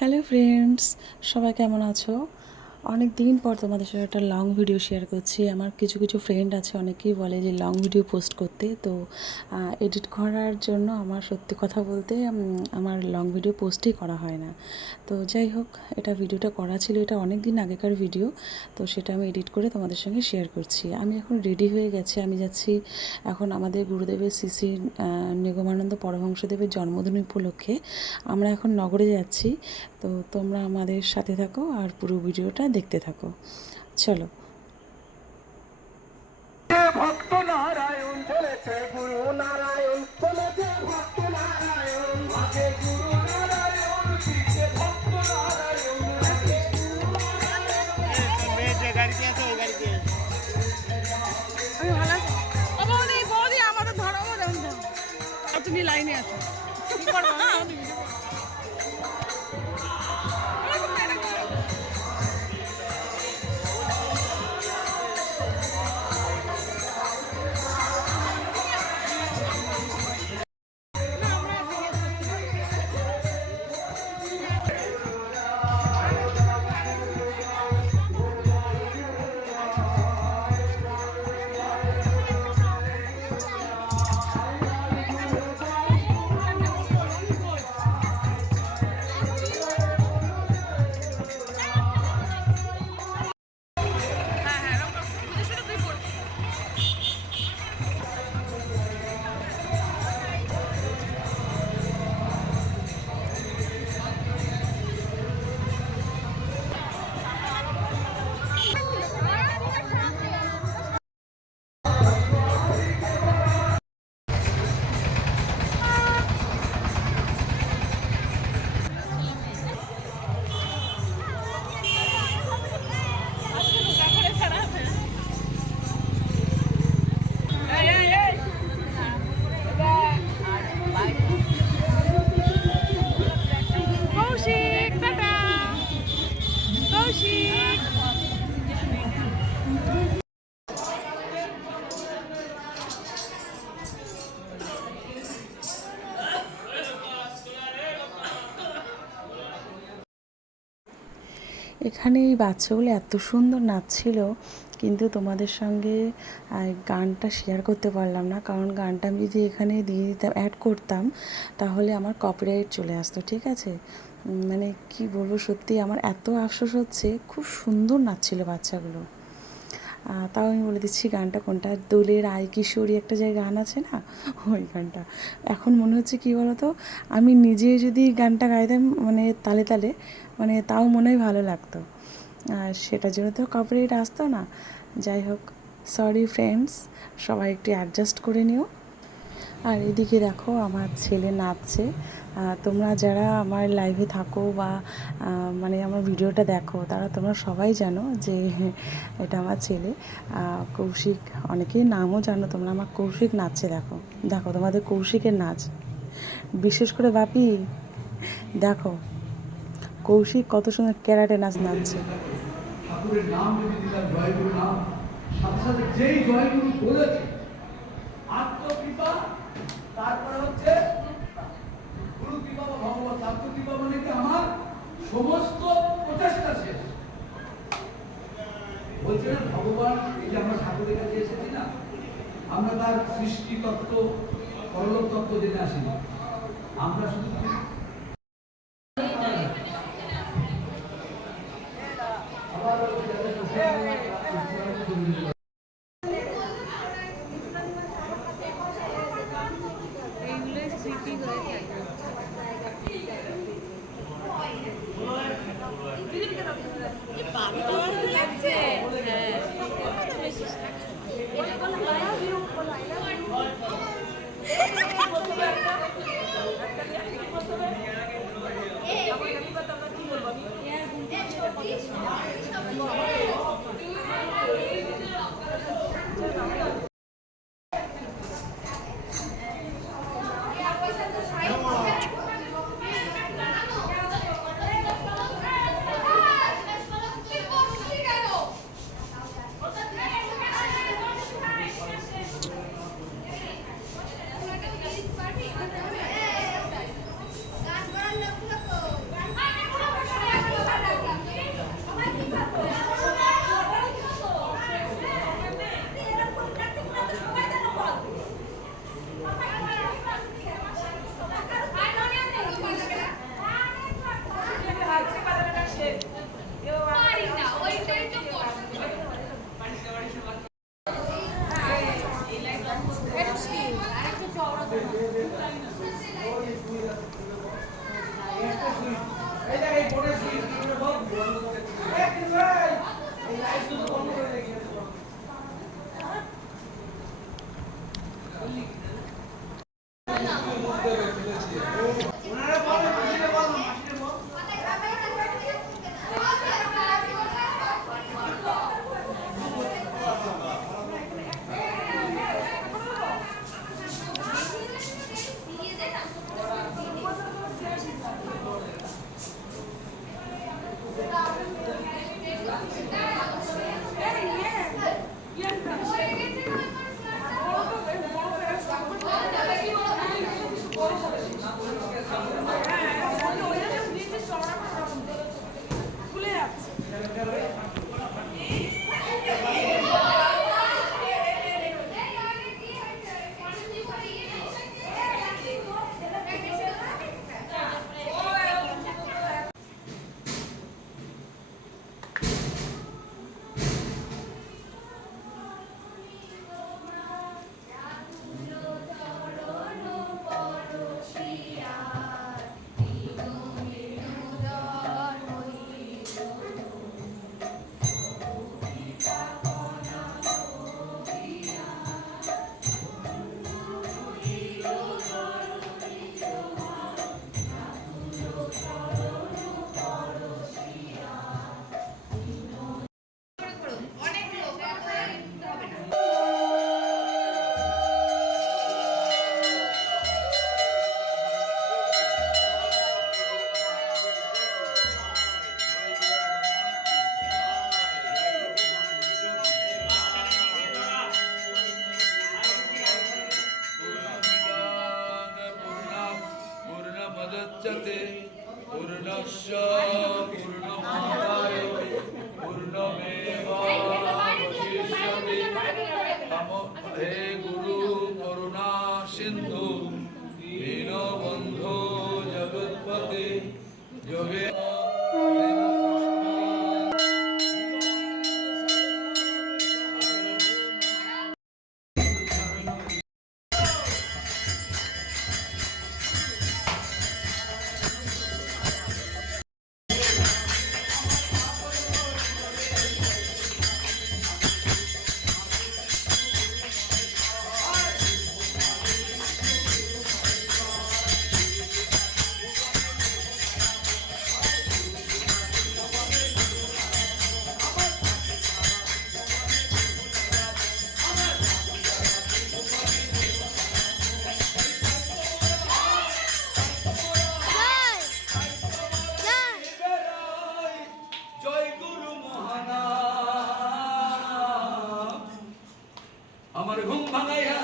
Hello friends, সবাই কেমন আছো? অনেক দিন পর তোমাদের সাথে একটা লং ভিডিও শেয়ার করছি। আমার কিছু কিছু ফ্রেন্ড আছে, অনেকেই বলে যে লং ভিডিও পোস্ট করতে, তো এডিট করার জন্য আমার সত্যি কথা বলতে আমার লং ভিডিও পোস্টই করা হয় না। তো যাই হোক, ভিডিওটা করা ছিল, এটা অনেক দিন আগেকার ভিডিও, তো সেটা আমি এডিট করে তোমাদের সঙ্গে শেয়ার করছি। আমি এখন রেডি হয়ে গেছি, আমি যাচ্ছি এখন আমাদের গুরুদেবের শ্রী শ্রী নিগমানন্দ পরমহংসদেবের জন্মদিন উপলক্ষে আমরা এখন নগরে যাচ্ছি। তো তোমরা আমাদের সাথে থাকো আর পুরো ভিডিওটা দেখতে থাকো। চলো। ভক্ত নারায়ণ চলেছে, গুরু নারায়ণ চলেছে, ভক্ত নারায়ণ আগে গুরু নারায়ণ পিছে ভক্ত নারায়ণ আগে গুরু নারায়ণ। যে গাড়িতে আছে ওই গাড়িতে আমি ভালো আছি। ও বৌদি বৌদি আমাদের ধরো তুমি লাইনে আসো, কি করবো এখানে এই বাচ্চাগুলো এত সুন্দর নাচছিল, কিন্তু তোমাদের সঙ্গে গানটা শেয়ার করতে পারলাম না, কারণ গানটা আমি যদি এখানে দিয়ে দিতাম, অ্যাড করতাম, তাহলে আমার কপিরাইট চলে আসতো। ঠিক আছে, মানে কি বলবো, সত্যি আমার এত আফসোস হচ্ছে। খুব সুন্দর নাচছিল বাচ্চাগুলো। তাও আমি বলে দিচ্ছি গানটা কোনটা, দোলের আয় কিশোরী একটা জায়গায় গান আছে না, ওই গানটা। এখন মনে হচ্ছে কী বলতো, আমি নিজে যদি গানটা গাইতাম মানে তালে তালে, মানে তাও মনে হয় ভালো লাগতো। আর সেটার জন্য তো কপিরাইট আসতো না। যাই হোক, সরি ফ্রেন্ডস, সবাই একটু অ্যাডজাস্ট করে নিও। আর এদিকে দেখো আমার ছেলে নাচছে। তোমরা যারা আমার লাইভে থাকো বা মানে আমার ভিডিওটা দেখো, তোমরা সবাই জানো যে এটা আমার ছেলে কৌশিক। অনেকেই নামও জানো তোমরা। আমার কৌশিক নাচছে, দেখো দেখো তোমাদের কৌশিকের নাচ। বিশেষ করে বাপি, দেখো কৌশিক কত সুন্দর ক্যারাটে নাচ নাচছে। ঠাকুরের নাম যদি দিলাম, জয়গুরু নাম, সাথে সাথে যেই জয়গুরু বলেছে আত্মকৃপা, তারপরে হচ্ছে গুরু কৃপা বা ভগবত। আত্মকৃপা মানে কি, আমার সমস্ত প্রচেষ্টা শেষ। বলছে না ভগবান, এই যে আমরা ঠাকুরের কাছে এসেছি না, আমরা তার সৃষ্টি তত্ত্ব, পরলোক তত্ত্ব জেনে আসিনি। আমরা শুধু पूर्णमदच्यते पूर्णस्य पूर्णमादाय पूर्णमेवावशिष्यते हे गुरु करुणा सिंधु दीनबन्धो जगत्पते योगे আমার ঘুম ভাঙাইয়া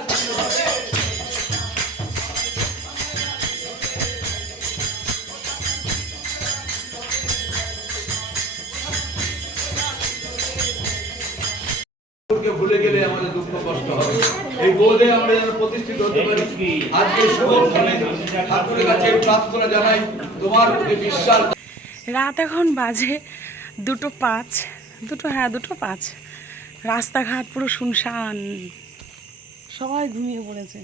ভুলে গেলে আমাদের দুঃখ কষ্ট হবে। এই বোধে আমরা যেন প্রতিষ্ঠিত হতে পারি। আজকে শুভক্ষণে ঠাকুরের কাছে প্রার্থনা জানাই, তোমার প্রতি বিশ্বাস। রাত এখন বাজে 2:05, 2:05। রাস্তাঘাট পুরো শুনশান, সবাই ঘুমিয়ে পড়েছে।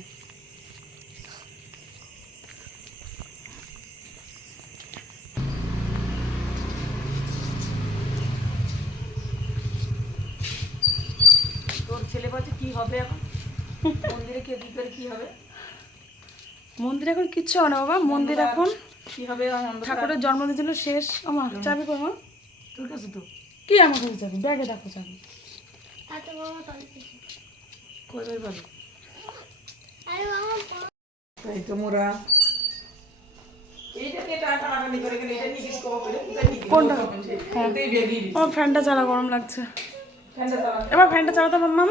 তোর ছেলে বলছে কি হবে এখন? মন্দিরে কে কি করে কি হবে? মন্দিরে এখন কিচ্ছু হবে না বাবা। মন্দির এখন কি হবে? ঠাকুরের জন্মদিন ছিল শেষ। আমার চাবি কর মা। তোর কাছে তো কি আমার কাছে চাবি? ব্যাগে দেখো চাবি। কই পাবি? তাই তো মোরা এইটাকে টানাটানি করে গেলে এটা নিয়ে ডিসকভার করে কোথায় নিয়ে কোনটা? হ্যাঁ তুই বেগি ও ফ্যানটা চালা, গরম লাগছে। ফ্যানটা চালা। এবার ফ্যানটা চালাতে মাম্মাম।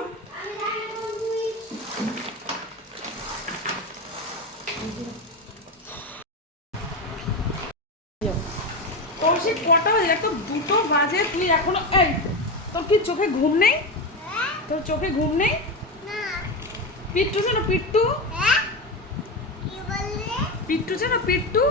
তোর সে কটা বাজে? এক তো 2টো বাজে, তুই এখনো এই তোর কি চোখে ঘুম নেই? তোর চোখে ঘুম নেই? পিট্টু যেন পিট্টু, পিট্টু যেন পিট্টু